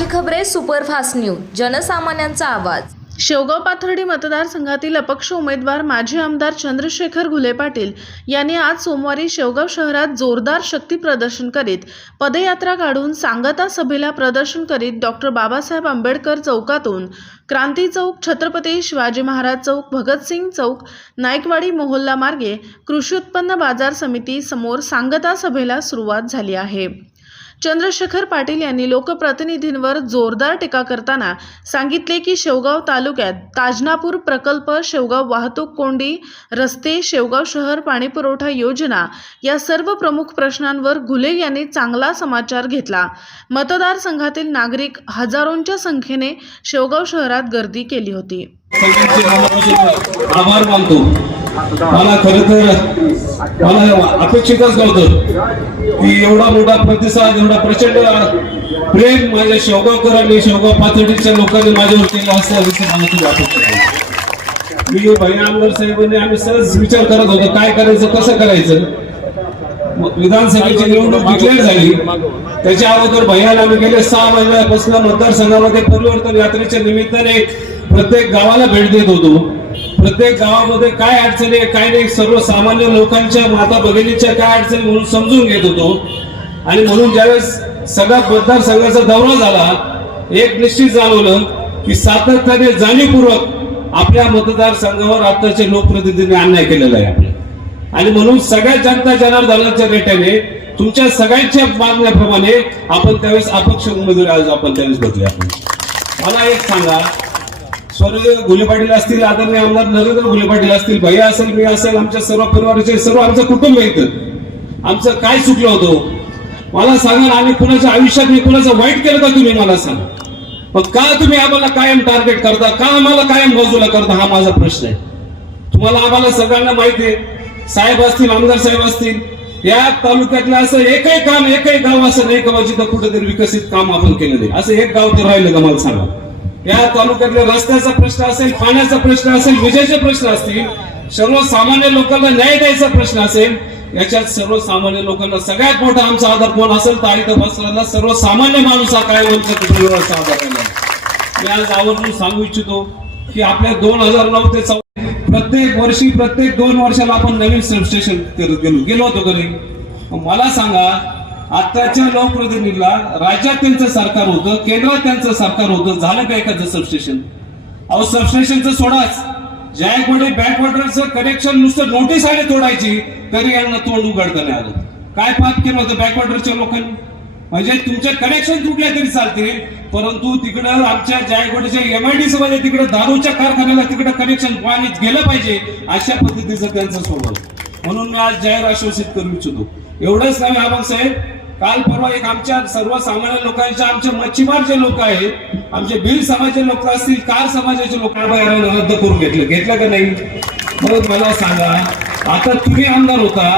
Express superfast news जनसामान्यांचा आवाज. शेवगाव पाथर्डी मतदारसंघातील अपक्ष उमेदवार माजी आमदार चंद्रशेखर घुले पाटील यांनी आज सोमवारी शेवगाव शहरात जोरदार शक्ती प्रदर्शन करीत पदयात्रा काढून सांगता सभेला प्रदर्शन करीत डॉक्टर बाबासाहेब आंबेडकर चौकातून क्रांती चौक छत्रपती शिवाजी महाराज चौक भगतसिंग चौक नायकवाडी मोहल्ला मार्गे कृषी उत्पन्न बाजार समिती समोर सांगता सभेला सुरुवात झाली आहे. चंद्रशेखर पाटील यांनी लोकप्रतिनिधींवर जोरदार टीका करताना सांगितले की शेवगाव तालुक्यात ताजनापूर प्रकल्प शेवगाव वाहतूक कोंडी रस्ते शेवगाव शहर पाणीपुरवठा योजना या सर्व प्रमुख प्रश्नांवर घुले यांनी चांगला समाचार घेतला. मतदारसंघातील नागरिक हजारोंच्या संख्येने शेवगाव शहरात गर्दी केली होती. आभार मानतो. मला खर तर मला अपेक्षितच नव्हतं की एवढा मोठा प्रतिसाद एवढा प्रचंड प्रेम माझ्या शेवगावकरांनी शेवगाव पातळीच्या लोकांनी माझ्यावर केलं असं मला खूप अपेक्षित मी भैया आमदार साहेबांनी आम्ही सहज विचार करत होतो काय करायचं कसं करायचं. मग विधानसभेची निवडणूक डिक्लेअर झाली. त्याच्या अगोदर भैयाला आम्ही गेले सहा महिन्यापासून मतदारसंघामध्ये परिवर्तन यात्रेच्या निमित्ताने प्रत्येक गावाला भेट देत होतो. प्रत्येक गावामध्ये काय अडचणी आहे काय नाही सर्वसामान्य लोकांच्या माता भगिनीच्या काय अडचणी म्हणून समजून घेत होतो. आणि म्हणून ज्यावेळेस सगळा मतदारसंघाचा दौरा झाला एक निश्चित जाणवलं की सातत्याने जाणीवपूर्वक आपल्या मतदारसंघावर आताच्या लोकप्रतिनिधींनी अन्याय केलेला आहे आपल्या आणि म्हणून सगळ्या जनता जनार्दनाच्या रेट्याने तुमच्या सगळ्यांच्या मागण्याप्रमाणे आपण त्यावेळेस अपक्ष उमेदवारी आज आपण त्यावेळेस बदले आपण मला एक सांगा स्वर्गीय घुले पाटील असतील आदरणीय आमदार नरेंद्र गुले पाटील असतील भैया असेल मी असेल आमच्या सर्व परिवाराचे सर्व आमचं कुटुंब येतं आमचं काय चुकलं होतं? मला सांगा आणि आम्ही कुणाच्या आयुष्यात मी कुणाचं वाईट केलं का तुम्ही मला सांगा? मग का तुम्ही आम्हाला कायम टार्गेट करता? का आम्हाला कायम बाजूला करता? हा माझा प्रश्न आहे. तुम्हाला आम्हाला सगळ्यांना माहिती आहे. साहेब असतील आमदार साहेब असतील या तालुक्यातलं असं एकही काम एकही गाव असं नाही का जिथं कुठेतरी विकसित काम आपण केलं नाही असं एक गाव तर राहिलं का मला सांगा? या तालुक्यातल्या रस्त्याचा प्रश्न असेल पाण्याचा प्रश्न असेल विजेचे प्रश्न असतील सर्वसामान्य लोकांना न्याय द्यायचा प्रश्न असेल याच्यात सर्वसामान्य लोकांना सगळ्यात मोठा आमचा आधार कोण असेल तर इथं बसलेला सर्वसामान्य माणूस हा काय वंचित परिवाराचा आधार मी आज आवर्जून सांगू इच्छितो की आपल्या दोन हजार नऊ ते चौ प्रत्येक वर्षी प्रत्येक दोन वर्षाला आपण नवीन सबस्टेशन गेलो गेलो होतो घरी मला सांगा आताच्या लोकप्रतिनिधीला राज्यात त्यांचं सरकार होतं केंद्रात त्यांचं सरकार होतं झालं का एखादं सबस्टेशन अहो सबस्टेशनचं सोडाच. जायकवाडी बॅकवॉटरचं कनेक्शन नुसतं नोटीस आले तोडायची तरी यांना तोंड उघडता नाही आलं. काय पाप केलं होतं बॅकवॉटरच्या लोकांनी? म्हणजे तुमचे कनेक्शन तुटले तरी चालते परंतु तिकडं आमच्या जायकवाडीच्या एमआयडीसी मध्ये तिकडे दारूच्या कारखान्याला तिकडे कनेक्शन पाणी गेलं पाहिजे अशा पद्धतीचं त्यांचं सोडवलं. म्हणून मी आज जाहीर आश्वासित करू इच्छितो. एवढंच नाही आबाग साहेब. काल परवा एक आमच्या सर्वसामान्य लोकांच्या आमचे मच्छीमार जे लोक आहेत. आमचे भिल समाजाचे लोक असतील कार समाजाचे लोक रद्द करून घेतलं. घेतलं का नाही? मग मला सांगा आता तुम्ही आमदार होता.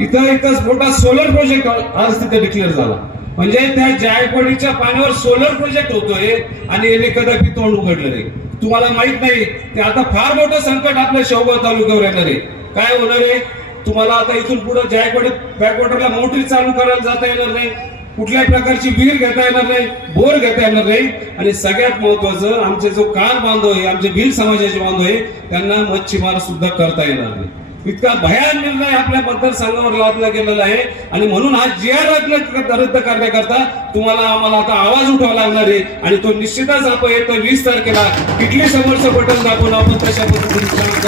इथं एकच मोठा सोलर प्रोजेक्ट आज तिथे डिक्लेअर झाला. म्हणजे त्या जायकवाडीच्या पाण्यावर सोलर प्रोजेक्ट होतोय आणि याने कदापि तोंड उघडलं नाही. तुम्हाला माहीत नाही ते आता फार मोठं संकट आपल्या शेवगाव तालुक्यावर येणार आहे. काय होणार आहे? तुम्हाला आता इथून पुढे जायकवाडी बॅकवॉटरला मोटरी चालू करायला जाता येणार नाही. कुठल्याही प्रकारची विहीर घेता येणार नाही बोर घेता येणार नाही. आणि सगळ्यात महत्वाचं आमचे जो कार बांधव आहे आमचे भिल समाजाचे बांधव आहे त्यांना मच्छीमार सुद्धा करता येणार नाही. इतका भयान निर्णय आपल्या मतदारसंघावर लादला गेलेला आहे. आणि म्हणून हा जी आर रद्द रद्द करण्याकरता तुम्हाला आम्हाला आता आवाज उठावा लागणार आहे. आणि तो निश्चितच आपण येतो वीस तारखेला किटली समोरचं बटन दाबून आपण तशा पद्धतीने